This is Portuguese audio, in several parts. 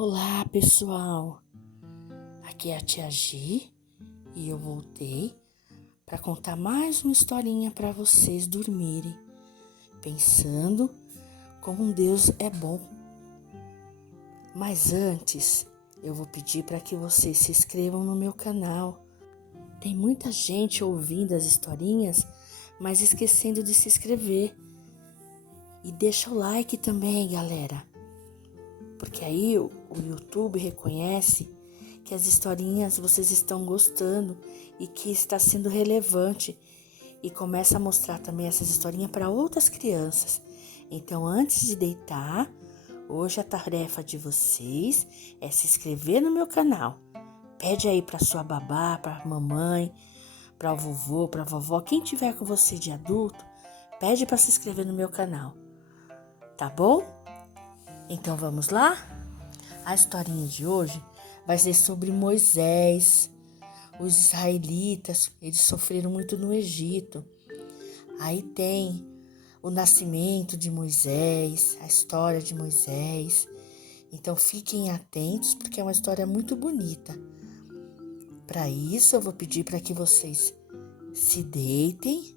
Olá, pessoal! Aqui é a Tia Gi e eu voltei para contar mais uma historinha para vocês dormirem, pensando como Deus é bom. Mas antes, eu vou pedir para que vocês se inscrevam no meu canal. Tem muita gente ouvindo as historinhas, mas esquecendo de se inscrever. E deixa o like também, galera. Porque aí o YouTube reconhece que as historinhas vocês estão gostando e que está sendo relevante e começa a mostrar também essas historinhas para outras crianças. Então, antes de deitar, hoje a tarefa de vocês é se inscrever no meu canal. Pede aí para sua babá, para a mamãe, para o vovô, para a vovó, quem tiver com você de adulto, pede para se inscrever no meu canal. Tá bom? Então vamos lá? A historinha de hoje vai ser sobre Moisés. Os israelitas, eles sofreram muito no Egito. Aí tem o nascimento de Moisés, a história de Moisés. Então fiquem atentos porque é uma história muito bonita. Para isso eu vou pedir para que vocês se deitem,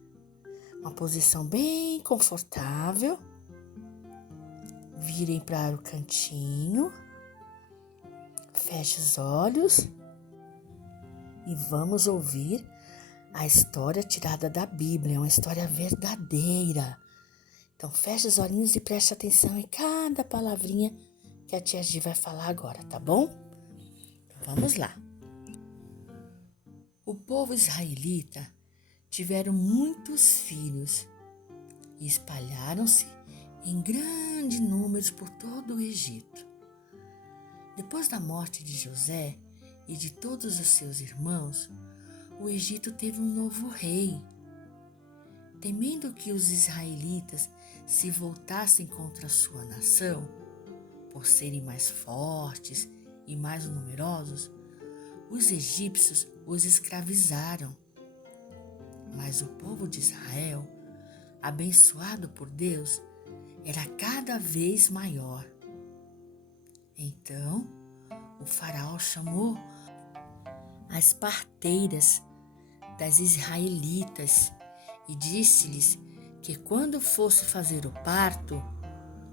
uma posição bem confortável. Virem para o cantinho, feche os olhos e vamos ouvir a história tirada da Bíblia, uma história verdadeira. Então feche os olhinhos e preste atenção em cada palavrinha que a Tia Gi vai falar agora, tá bom? Então, vamos lá. O povo israelita tiveram muitos filhos e espalharam-se em grandes números por todo o Egito. Depois da morte de José e de todos os seus irmãos, o Egito teve um novo rei. Temendo que os israelitas se voltassem contra a sua nação, por serem mais fortes e mais numerosos, os egípcios os escravizaram. Mas o povo de Israel, abençoado por Deus, era cada vez maior. Então, o faraó chamou as parteiras das israelitas e disse-lhes que quando fosse fazer o parto,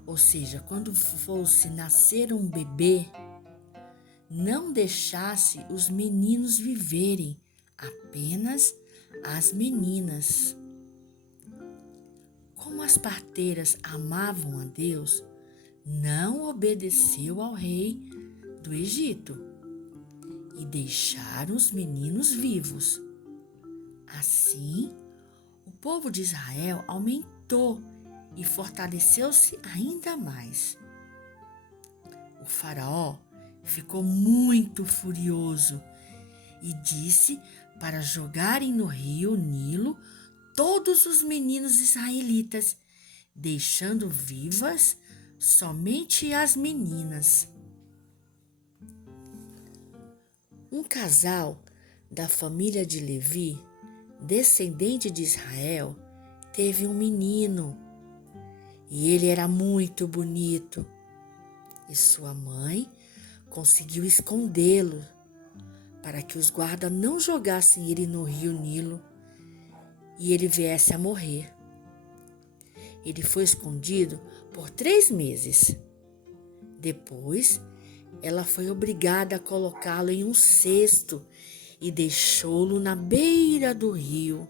ou seja, quando fosse nascer um bebê, não deixasse os meninos viverem, apenas as meninas. Como as parteiras amavam a Deus, não obedeceu ao rei do Egito e deixaram os meninos vivos. Assim, o povo de Israel aumentou e fortaleceu-se ainda mais. O faraó ficou muito furioso e disse para jogarem no rio Nilo todos os meninos israelitas, deixando vivas somente as meninas. Um casal da família de Levi, descendente de Israel, teve um menino e ele era muito bonito. E sua mãe conseguiu escondê-lo para que os guardas não jogassem ele no rio Nilo e ele viesse a morrer. Ele foi escondido por 3 meses. Depois, ela foi obrigada a colocá-lo em um cesto e deixou-lo na beira do rio.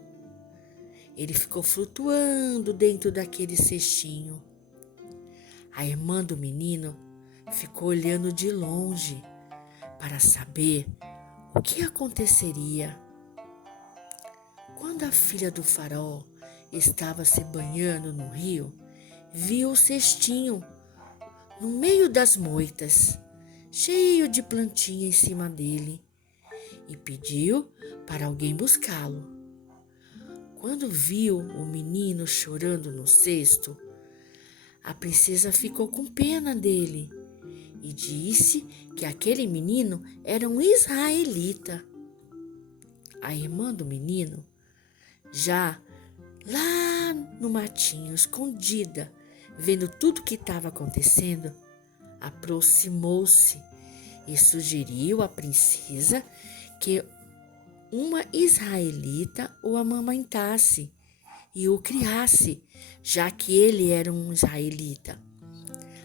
Ele ficou flutuando dentro daquele cestinho. A irmã do menino ficou olhando de longe para saber o que aconteceria. Quando a filha do faraó estava se banhando no rio, viu o cestinho no meio das moitas, cheio de plantinha em cima dele, e pediu para alguém buscá-lo. Quando viu o menino chorando no cesto, a princesa ficou com pena dele e disse que aquele menino era um israelita. A irmã do menino, já lá no matinho, escondida, vendo tudo o que estava acontecendo, aproximou-se e sugeriu à princesa que uma israelita o amamentasse e o criasse, já que ele era um israelita.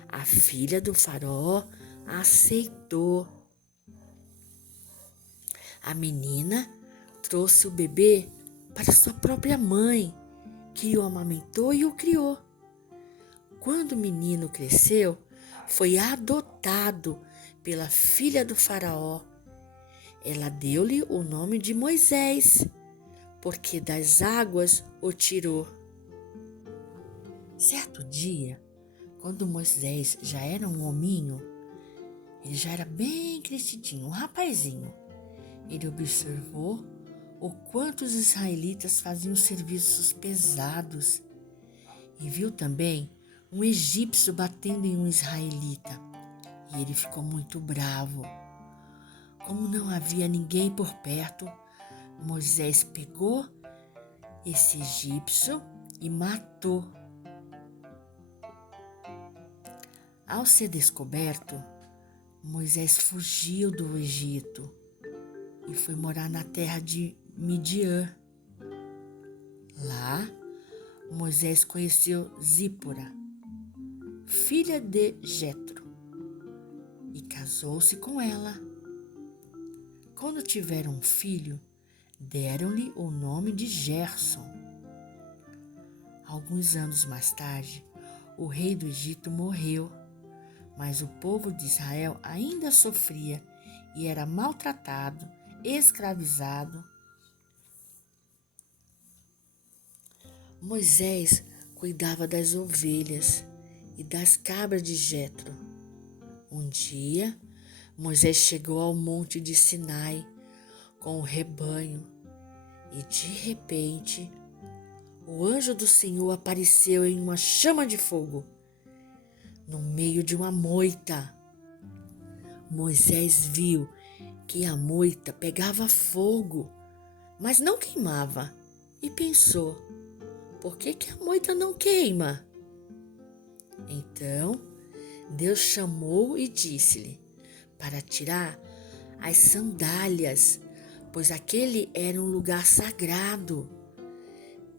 A filha do faraó aceitou. A menina trouxe o bebê para sua própria mãe, que o amamentou e o criou. Quando o menino cresceu, foi adotado pela filha do faraó. Ela deu-lhe o nome de Moisés, porque das águas o tirou. Certo dia, quando Moisés já era um hominho, ele já era bem crescidinho, um rapazinho, ele observou o quanto os israelitas faziam serviços pesados e viu também um egípcio batendo em um israelita, e ele ficou muito bravo. Como não havia ninguém por perto, Moisés pegou esse egípcio e matou. Ao ser descoberto, Moisés fugiu do Egito e foi morar na terra de Midian. Lá, Moisés conheceu Zípora, filha de Jetro, e casou-se com ela. Quando tiveram um filho, deram-lhe o nome de Gerson. Alguns anos mais tarde, o rei do Egito morreu, mas o povo de Israel ainda sofria e era maltratado, escravizado. Moisés cuidava das ovelhas e das cabras de Jetro. Um dia, Moisés chegou ao monte de Sinai com o rebanho e, de repente, o anjo do Senhor apareceu em uma chama de fogo, no meio de uma moita. Moisés viu que a moita pegava fogo, mas não queimava, e pensou: por que a moita não queima? Então, Deus chamou e disse-lhe para tirar as sandálias, pois aquele era um lugar sagrado.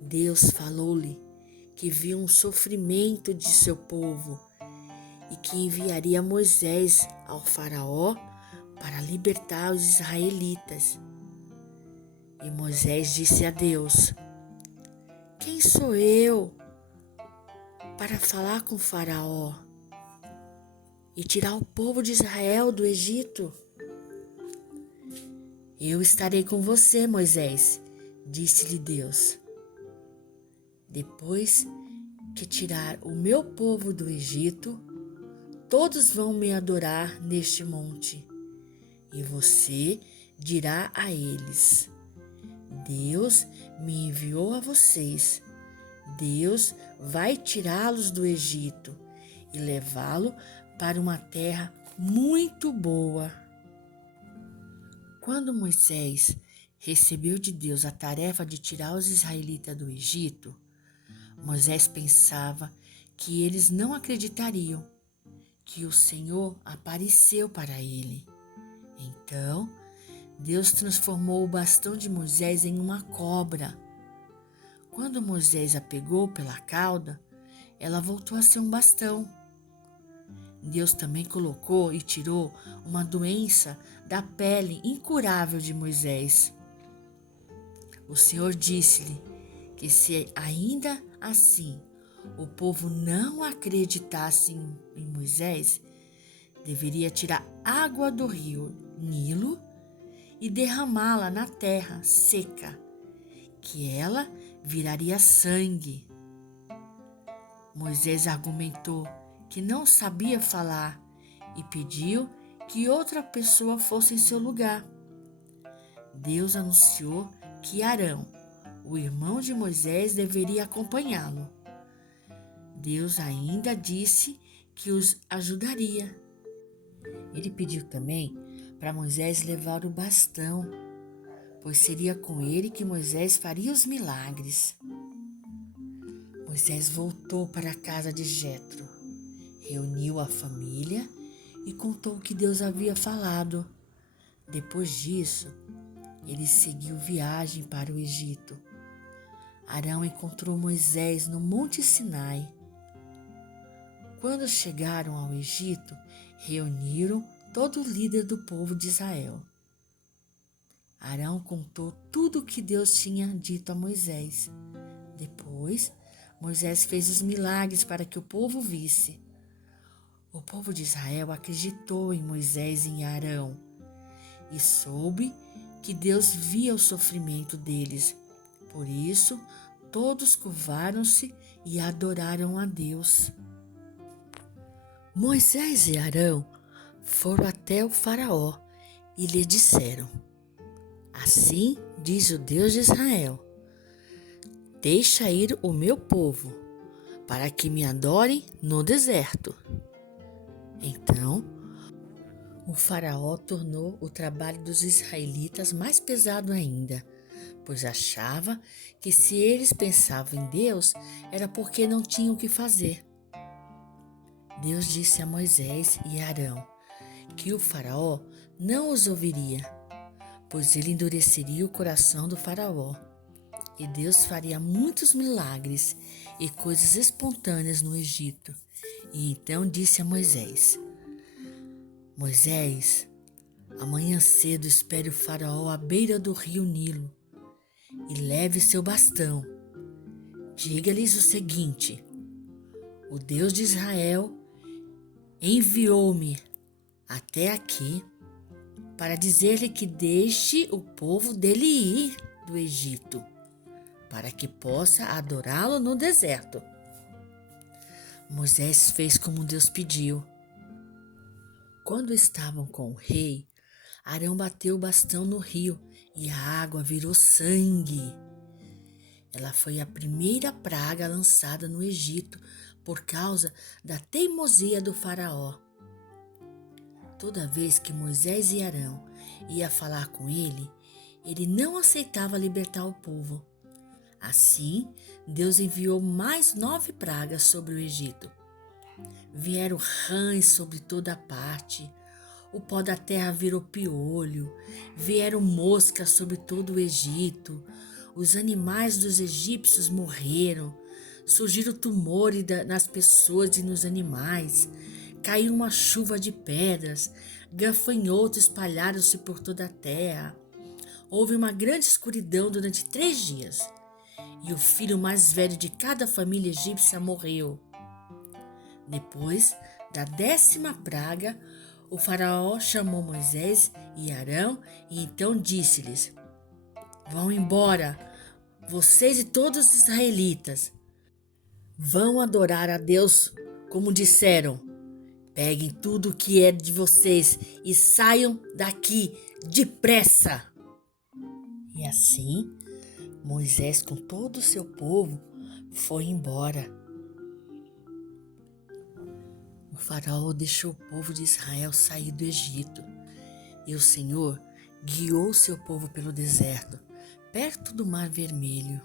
Deus falou-lhe que viu um sofrimento de seu povo e que enviaria Moisés ao faraó para libertar os israelitas. E Moisés disse a Deus: quem sou eu para falar com o faraó e tirar o povo de Israel do Egito? Eu estarei com você, Moisés, disse-lhe Deus. Depois que tirar o meu povo do Egito, todos vão me adorar neste monte, e você dirá a eles: Deus me enviou a vocês. Deus vai tirá-los do Egito e levá-lo para uma terra muito boa. Quando Moisés recebeu de Deus a tarefa de tirar os israelitas do Egito, Moisés pensava que eles não acreditariam que o Senhor apareceu para ele. Então, Deus transformou o bastão de Moisés em uma cobra. Quando Moisés a pegou pela cauda, ela voltou a ser um bastão. Deus também colocou e tirou uma doença da pele incurável de Moisés. O Senhor disse-lhe que se ainda assim o povo não acreditasse em Moisés, deveria tirar água do rio Nilo e derramá-la na terra seca, que ela viraria sangue. Moisés argumentou que não sabia falar e pediu que outra pessoa fosse em seu lugar. Deus anunciou que Arão, o irmão de Moisés, deveria acompanhá-lo. Deus ainda disse que os ajudaria. Ele pediu também para Moisés levar o bastão, pois seria com ele que Moisés faria os milagres. Moisés voltou para a casa de Jetro, reuniu a família e contou o que Deus havia falado. Depois disso, ele seguiu viagem para o Egito. Arão encontrou Moisés no Monte Sinai. Quando chegaram ao Egito, reuniram todo o líder do povo de Israel. Arão contou tudo o que Deus tinha dito a Moisés. Depois, Moisés fez os milagres para que o povo visse. O povo de Israel acreditou em Moisés e em Arão e soube que Deus via o sofrimento deles. Por isso, todos curvaram-se e adoraram a Deus. Moisés e Arão foram até o faraó e lhe disseram: Assim diz o Deus de Israel: Deixa ir o meu povo, para que me adorem no deserto. Então, o faraó tornou o trabalho dos israelitas mais pesado ainda, pois achava que se eles pensavam em Deus, era porque não tinham o que fazer. Deus disse a Moisés e a Arão que o faraó não os ouviria, pois ele endureceria o coração do faraó, e Deus faria muitos milagres e coisas espontâneas no Egito. E então disse a Moisés: Moisés, amanhã cedo espere o faraó à beira do rio Nilo e leve seu bastão. Diga-lhes o seguinte: o Deus de Israel enviou-me até aqui para dizer-lhe que deixe o povo dele ir do Egito, para que possa adorá-lo no deserto. Moisés fez como Deus pediu. Quando estavam com o rei, Arão bateu o bastão no rio e a água virou sangue. Ela foi a primeira praga lançada no Egito por causa da teimosia do faraó. Toda vez que Moisés e Arão iam falar com ele, ele não aceitava libertar o povo. Assim, Deus enviou mais 9 pragas sobre o Egito. Vieram rãs sobre toda a parte, o pó da terra virou piolho, vieram moscas sobre todo o Egito, os animais dos egípcios morreram, surgiram tumores nas pessoas e nos animais, caiu uma chuva de pedras, gafanhotos espalharam-se por toda a terra. Houve uma grande escuridão durante 3 dias, e o filho mais velho de cada família egípcia morreu. Depois da 10ª praga, o faraó chamou Moisés e Arão e então disse-lhes: Vão embora, vocês e todos os israelitas. Vão adorar a Deus como disseram. Peguem tudo o que é de vocês e saiam daqui depressa. E assim, Moisés com todo o seu povo foi embora. O faraó deixou o povo de Israel sair do Egito, e o Senhor guiou seu povo pelo deserto, perto do Mar Vermelho.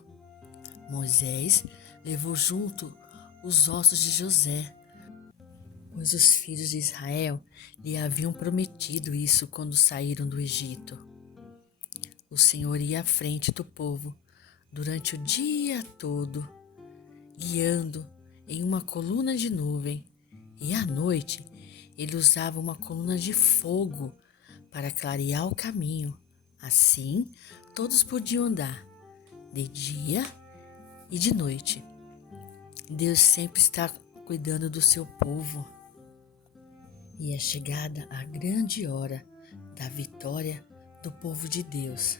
Moisés levou junto os ossos de José, pois os filhos de Israel lhe haviam prometido isso quando saíram do Egito. O Senhor ia à frente do povo durante o dia todo, guiando em uma coluna de nuvem, e à noite ele usava uma coluna de fogo para clarear o caminho. Assim, todos podiam andar de dia e de noite. Deus sempre está cuidando do seu povo. E é chegada a grande hora da vitória do povo de Deus,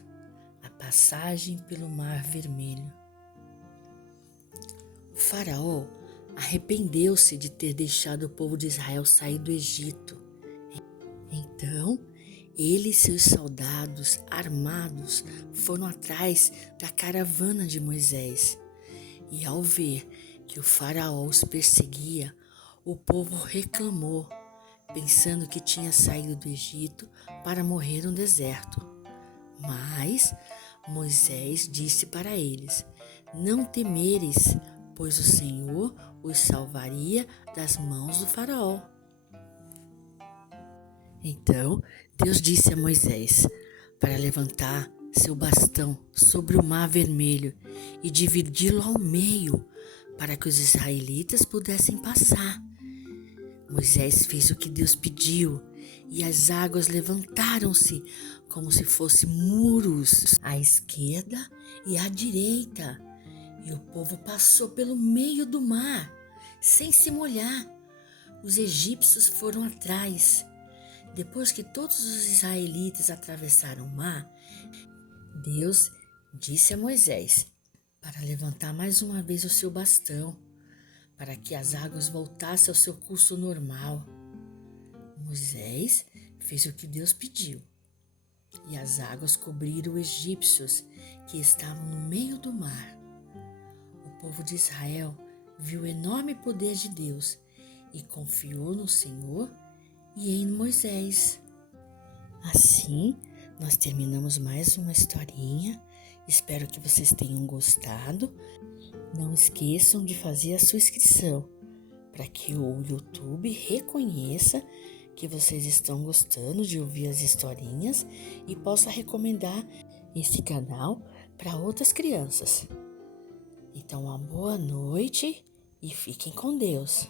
a passagem pelo Mar Vermelho. O faraó arrependeu-se de ter deixado o povo de Israel sair do Egito. Então, ele e seus soldados armados foram atrás da caravana de Moisés. E ao ver que o faraó os perseguia, o povo reclamou, pensando que tinha saído do Egito para morrer no deserto. Mas Moisés disse para eles: Não temeres, pois o Senhor os salvaria das mãos do faraó. Então Deus disse a Moisés para levantar seu bastão sobre o mar vermelho e dividi-lo ao meio para que os israelitas pudessem passar. Moisés fez o que Deus pediu e as águas levantaram-se como se fossem muros à esquerda e à direita. E o povo passou pelo meio do mar, sem se molhar. Os egípcios foram atrás. Depois que todos os israelitas atravessaram o mar, Deus disse a Moisés para levantar mais uma vez o seu bastão, para que as águas voltassem ao seu curso normal. Moisés fez o que Deus pediu, e as águas cobriram os egípcios que estavam no meio do mar. O povo de Israel viu o enorme poder de Deus e confiou no Senhor e em Moisés. Assim, nós terminamos mais uma historinha. Espero que vocês tenham gostado. Não esqueçam de fazer a sua inscrição para que o YouTube reconheça que vocês estão gostando de ouvir as historinhas e possa recomendar esse canal para outras crianças. Então, uma boa noite e fiquem com Deus.